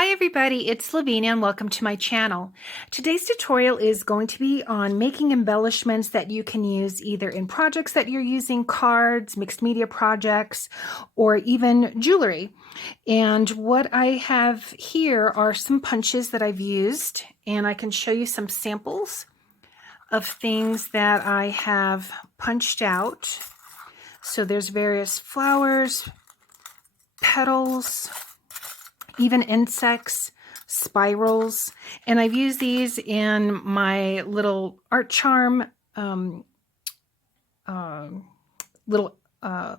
Hi everybody, it's Lavinia and welcome to my channel. Today's tutorial is going to be on making embellishments that you can use either in projects that you're using, cards, mixed media projects, or even jewelry. And what I have here are some punches that I've used, and I can show you some samples of things that I have punched out. So there's various flowers, petals, even insects, spirals, and I've used these in my little art charm little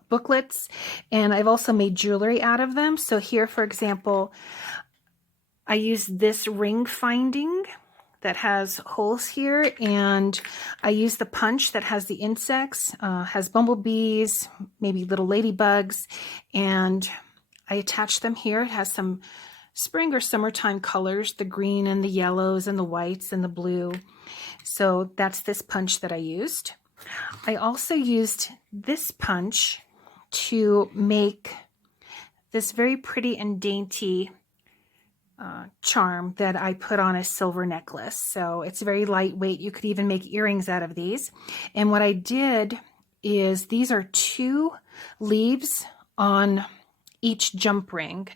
booklets, and I've also made jewelry out of them. So here, for example, I used this ring finding that has holes here, and I used the punch that has the insects, has bumblebees, maybe little ladybugs, and I attached them here. It has some spring or summertime colors, the green and the yellows and the whites and the blue. So that's this punch that I used. I also used this punch to make this very pretty and dainty charm that I put on a silver necklace. So it's very lightweight. You could even make earrings out of these. And what I did is these are 2 leaves on each jump ring.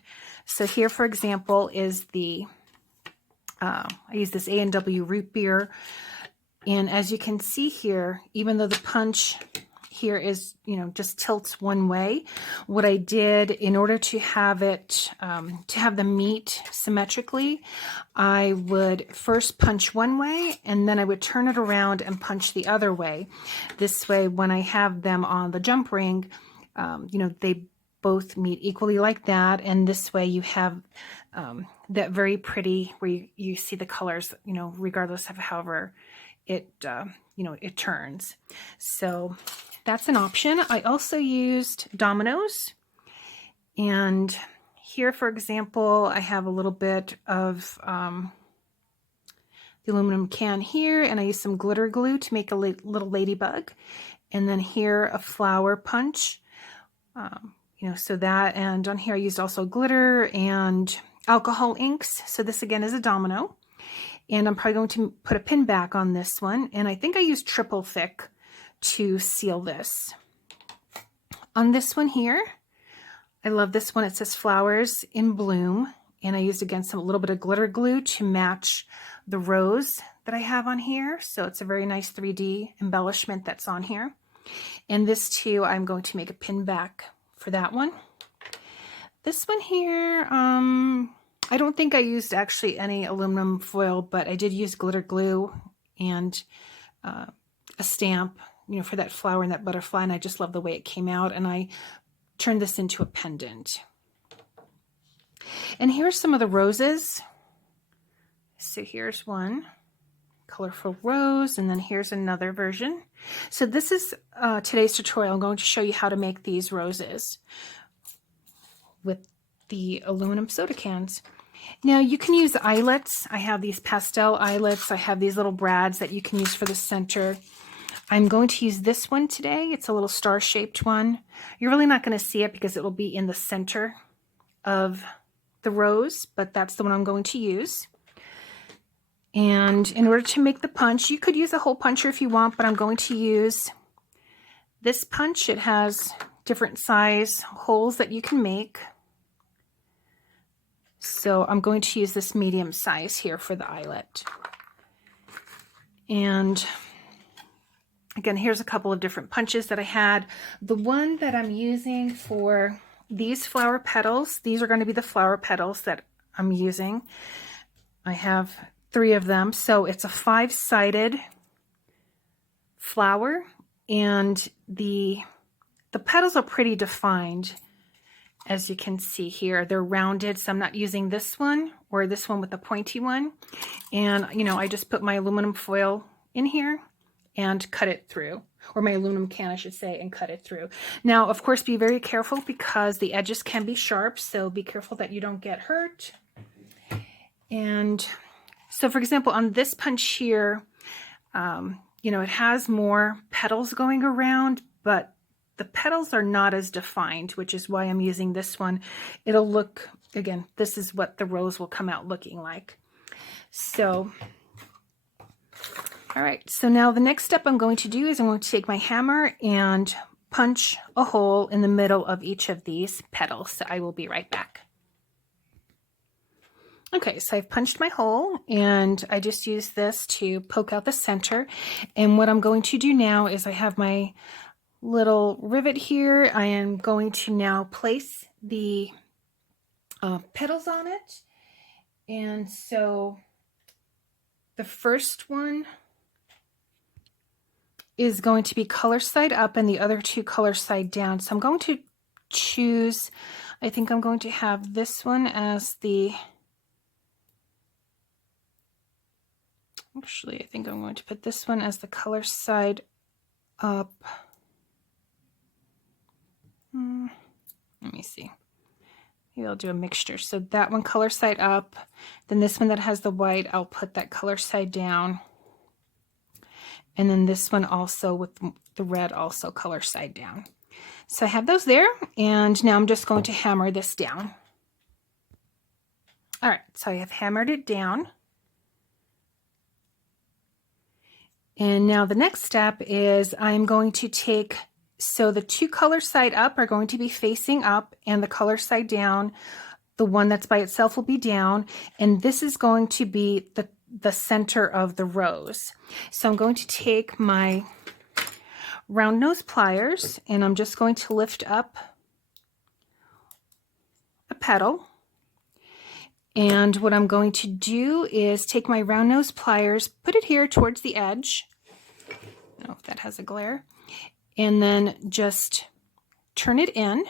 So here, for example, is the, I use this A&W root beer. And as you can see here, even though the punch here is, just tilts one way, what I did in order to have it, to have them meet symmetrically, I would first punch one way and then I would turn it around and punch the other way. This way, when I have them on the jump ring, they both meet equally like that, and this way you have that very pretty where you see the colors, regardless of however it it turns. So that's an option. I also used dominoes, and here, for example, I have a little bit of the aluminum can here, and I used some glitter glue to make a little ladybug, and then here a flower punch. So that, and on here I used also glitter and alcohol inks. So this again is a domino, and I'm probably going to put a pin back on this one, and I think I used triple thick to seal this. On this one here, I love this one. It says flowers in bloom, and I used again a little bit of glitter glue to match the rose that I have on here. So it's a very nice 3D embellishment that's on here. And this too, I'm going to make a pin back for that one. This one here, I don't think I used actually any aluminum foil, but I did use glitter glue and a stamp, for that flower and that butterfly, and I just love the way it came out, and I turned this into a pendant. And here's some of the roses. So here's one colorful rose, and then here's another version. So this is today's tutorial. I'm going to show you how to make these roses with the aluminum soda cans. Now you can use eyelets. I have these pastel eyelets. I have these little brads that you can use for the center. I'm going to use this one today. It's a little star-shaped one. You're really not going to see it because it will be in the center of the rose, but that's the one I'm going to use. And in order to make the punch, you could use a hole puncher if you want, but I'm going to use this punch. It has different size holes that you can make. So I'm going to use this medium size here for the eyelet. And again, here's a couple of different punches that I had. The one that I'm using for these flower petals, these are going to be the flower petals that I'm using. I have 3 of them. So it's a 5-sided flower, and the petals are pretty defined. As you can see here, they're rounded, so I'm not using this one or this one with the pointy one. And, I just put my aluminum foil in here and cut it through, or my aluminum can, I should say, and cut it through. Now, of course, be very careful because the edges can be sharp, so be careful that you don't get hurt. And so, for example, on this punch here, it has more petals going around, but the petals are not as defined, which is why I'm using this one. It'll look again, this is what the rose will come out looking like. So, all right, so now the next step I'm going to do is I'm going to take my hammer and punch a hole in the middle of each of these petals. So I will be right back. Okay, so I've punched my hole and I just use this to poke out the center. And what I'm going to do now is I have my little rivet here. I am going to now place the petals on it. And so the first one is going to be color side up and the other two color side down. So I'm going to choose, I think I'm going to have this one as the, actually, I think I'm going to put this one as the color side up. Let me see. Maybe I'll do a mixture. So that one color side up, then this one that has the white, I'll put that color side down. And then this one also with the red also color side down. So I have those there, and now I'm just going to hammer this down. All right, so I have hammered it down. And now the next step is I'm going to take, so the two color side up are going to be facing up, and the color side down, the one that's by itself will be down, and this is going to be the center of the rose. So I'm going to take my round nose pliers and I'm just going to lift up a petal. And what I'm going to do is take my round nose pliers, put it here towards the edge. I don't know if that has a glare. And then just turn it in.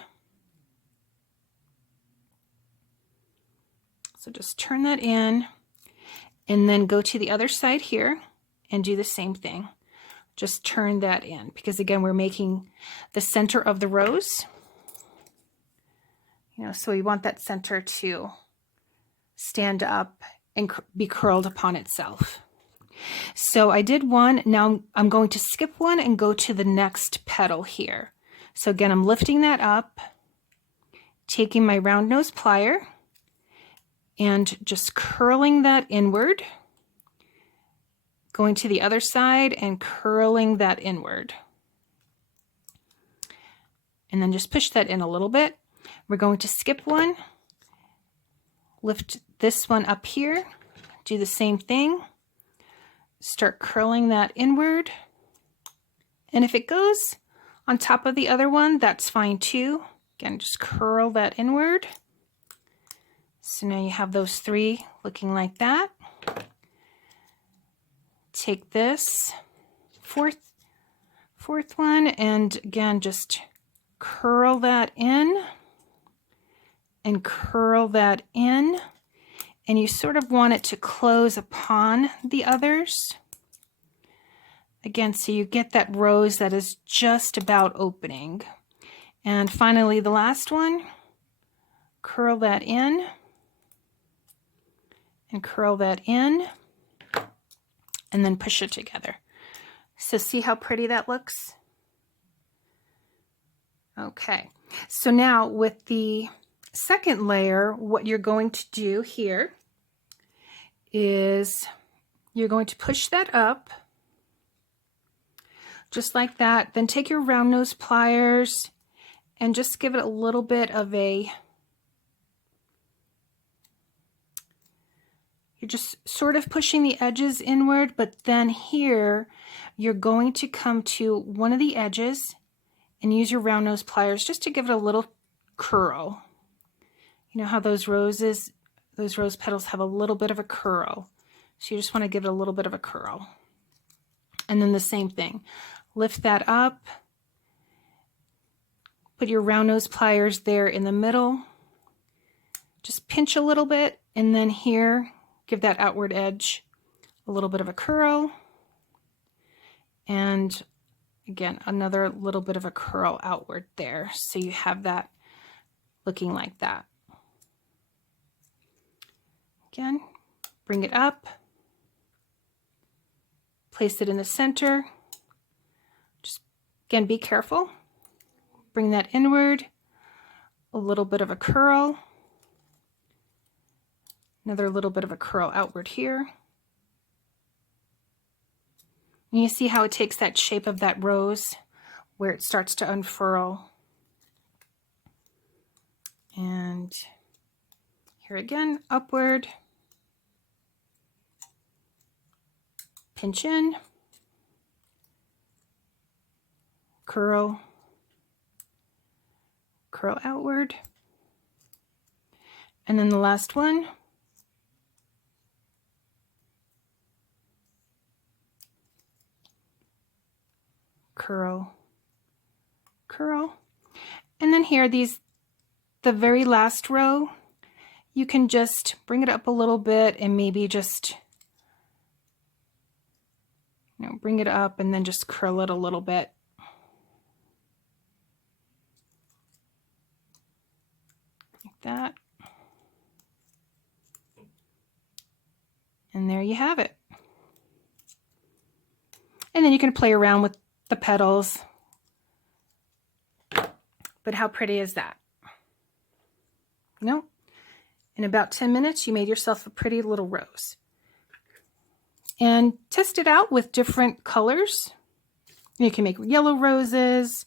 So just turn that in and then go to the other side here and do the same thing. Just turn that in because again, we're making the center of the rose. You know, so we want that center to stand up and be curled upon itself. So I did one, now I'm going to skip one and go to the next petal here. So again, I'm lifting that up, taking my round nose plier and just curling that inward, going to the other side and curling that inward. And then just push that in a little bit. We're going to skip one, lift this one up here, do the same thing, start curling that inward. And if it goes on top of the other one, that's fine too. Again, just curl that inward. So now you have those three looking like that. Take this fourth one and again just curl that in and curl that in, and you sort of want it to close upon the others again, so you get that rose that is just about opening. And finally the last one, curl that in and curl that in and then push it together. So see how pretty that looks? Okay, so now with the second layer, what you're going to do here is you're going to push that up just like that. Then take your round nose pliers and just give it a little bit of a, you're just sort of pushing the edges inward, but then here you're going to come to one of the edges and use your round nose pliers just to give it a little curl. You know how those rose petals have a little bit of a curl. So you just want to give it a little bit of a curl. And then the same thing. Lift that up. Put your round nose pliers there in the middle. Just pinch a little bit and then here give that outward edge a little bit of a curl. And again, another little bit of a curl outward there. So you have that looking like that. Again, bring it up, place it in the center. Just again, be careful. Bring that inward, a little bit of a curl, Another little bit of a curl outward here. And you see how it takes that shape of that rose where it starts to unfurl. And here again, upward, pinch in, curl, curl outward, and then the last one, curl, curl, and then here the very last row, you can just bring it up a little bit and maybe just, you know, bring it up and then just curl it a little bit. Like that. And there you have it. And then you can play around with the petals. But how pretty is that? You know, in about 10 minutes, you made yourself a pretty little rose. And test it out with different colors. You can make yellow roses,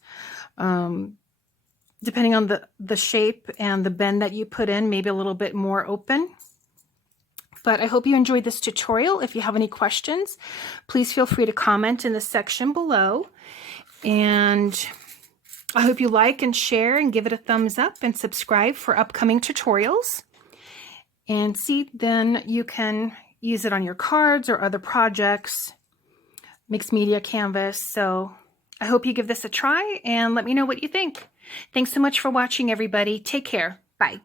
depending on the shape and the bend that you put in, maybe a little bit more open. But I hope you enjoyed this tutorial. If you have any questions, please feel free to comment in the section below. And I hope you like and share and give it a thumbs up and subscribe for upcoming tutorials. And see, then you can use it on your cards or other projects, mixed media canvas. So I hope you give this a try and let me know what you think. Thanks so much for watching, everybody. Take care. Bye.